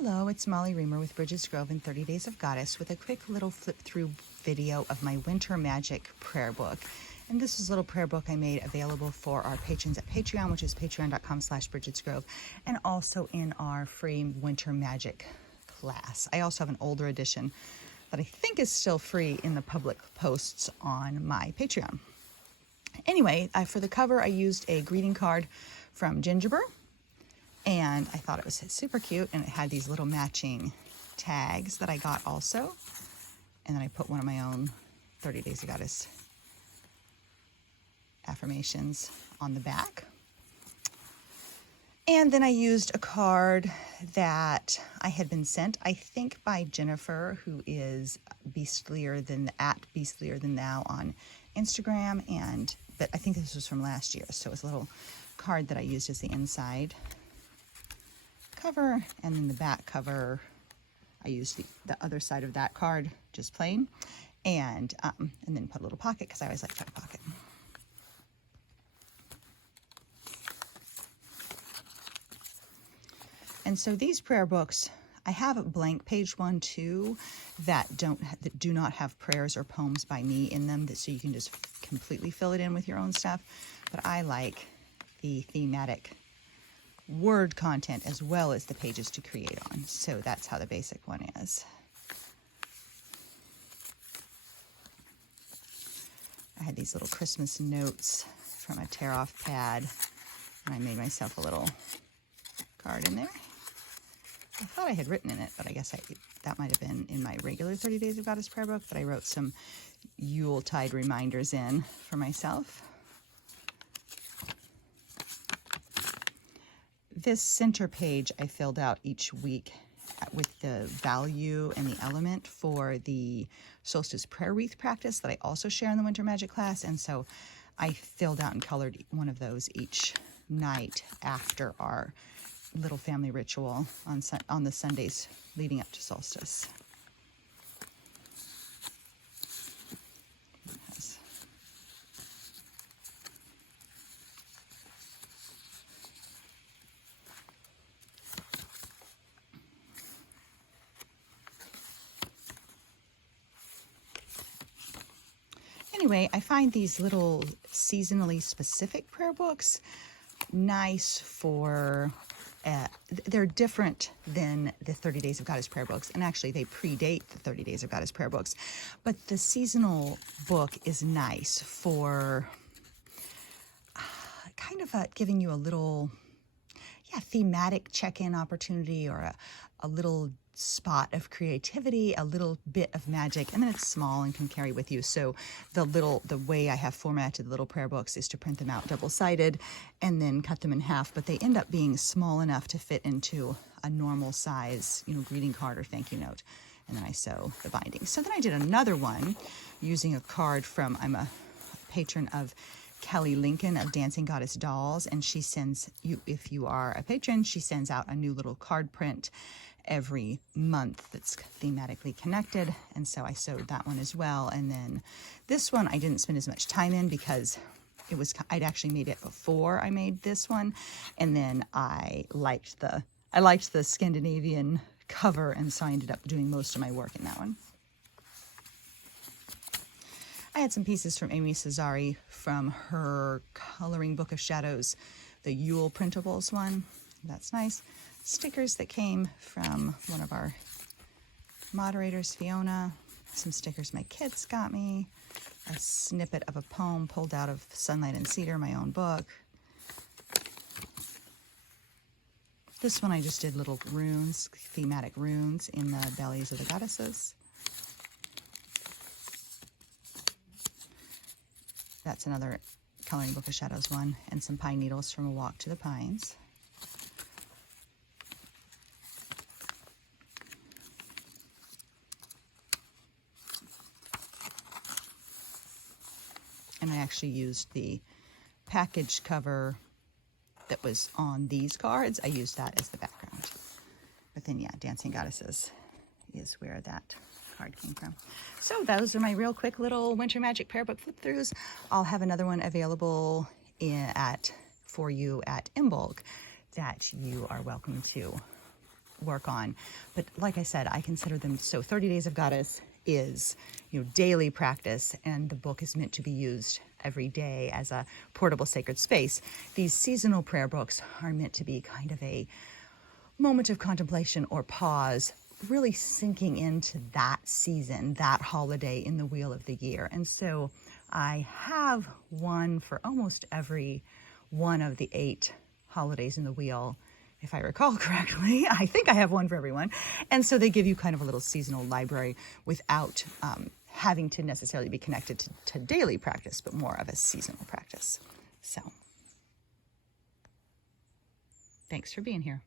Hello, it's Molly Reamer with Bridges Grove and 30 Days of Goddess with a quick little flip through video of my Winter Magic prayer book. And this is a little prayer book I made available for our patrons at Patreon, which is patreon.com/BridgesGrove, and also in our free Winter Magic class. I also have an older edition that I think is still free in the public posts on my Patreon. Anyway, for the cover, I used a greeting card from Gingerbread. And I thought it was super cute, and it had these little matching tags that I got also. And then I put one of my own 30 Days of Goddess affirmations on the back. And then I used a card that I had been sent, I think by Jennifer, who is Beastlier Than Thou on Instagram. But I think this was from last year, so it was a little card that I used as the inside cover, and then the back cover I used the other side of that card just plain, and then put a little pocket because I always like to have a pocket. And so these prayer books, I have a blank page 1, 2 that do not have prayers or poems by me in them, so you can just completely fill it in with your own stuff. But I like the thematic word content as well as the pages to create on. So that's how the basic one is. I had these little Christmas notes from a tear-off pad, and I made myself a little card in there. I thought I had written in it, but I guess that might have been in my regular 30 Days of Goddess prayer book, but I wrote some Yuletide reminders in for myself. This center page I filled out each week with the value and the element for the solstice prayer wreath practice that I also share in the Winter Magic class. And so I filled out and colored one of those each night after our little family ritual on the Sundays leading up to solstice. Anyway, I find these little seasonally specific prayer books nice for, they're different than the 30 Days of Goddess prayer books, and actually they predate the 30 Days of Goddess prayer books, but the seasonal book is nice for kind of giving you a little, thematic check-in opportunity, or a little spot of creativity, a little bit of magic, and then it's small and can carry with you. So the way I have formatted the little prayer books is to print them out double-sided and then cut them in half, but they end up being small enough to fit into a normal size, greeting card or thank you note. And then I sew the binding. So then I did another one using a card from, I'm a patron of Kelly Lincoln of Dancing Goddess Dolls, and she sends you, if you are a patron, she sends out a new little card print every month that's thematically connected, and so I sewed that one as well. And then this one I didn't spend as much time in because I'd actually made it before I made this one, and then I liked the Scandinavian cover, and so I ended up doing most of my work in that one. I had some pieces from Amy Cesari from her Coloring Book of Shadows, the Yule printables one. That's nice. Stickers that came from one of our moderators, Fiona. Some stickers my kids got me. A snippet of a poem pulled out of Sunlight and Cedar, my own book. This one I just did little runes, thematic runes in the bellies of the goddesses. That's another Coloring Book of Shadows one, and some pine needles from A Walk to the Pines. And I actually used the package cover that was on these cards. I used that as the background. But then, Dancing Goddesses is where that card came from. So those are my real quick little Winter Magic prayer book flip-throughs. I'll have another one available for you at in bulk that you are welcome to work on. But like I said, I consider them, so 30 Days of Goddess is, daily practice, and the book is meant to be used every day as a portable sacred space. These seasonal prayer books are meant to be kind of a moment of contemplation or pause, really sinking into that season, that holiday in the wheel of the year. And so I have one for almost every one of the 8 holidays in the wheel, if I recall correctly. I think I have one for everyone. And so they give you kind of a little seasonal library without having to necessarily be connected to daily practice, but more of a seasonal practice. So thanks for being here.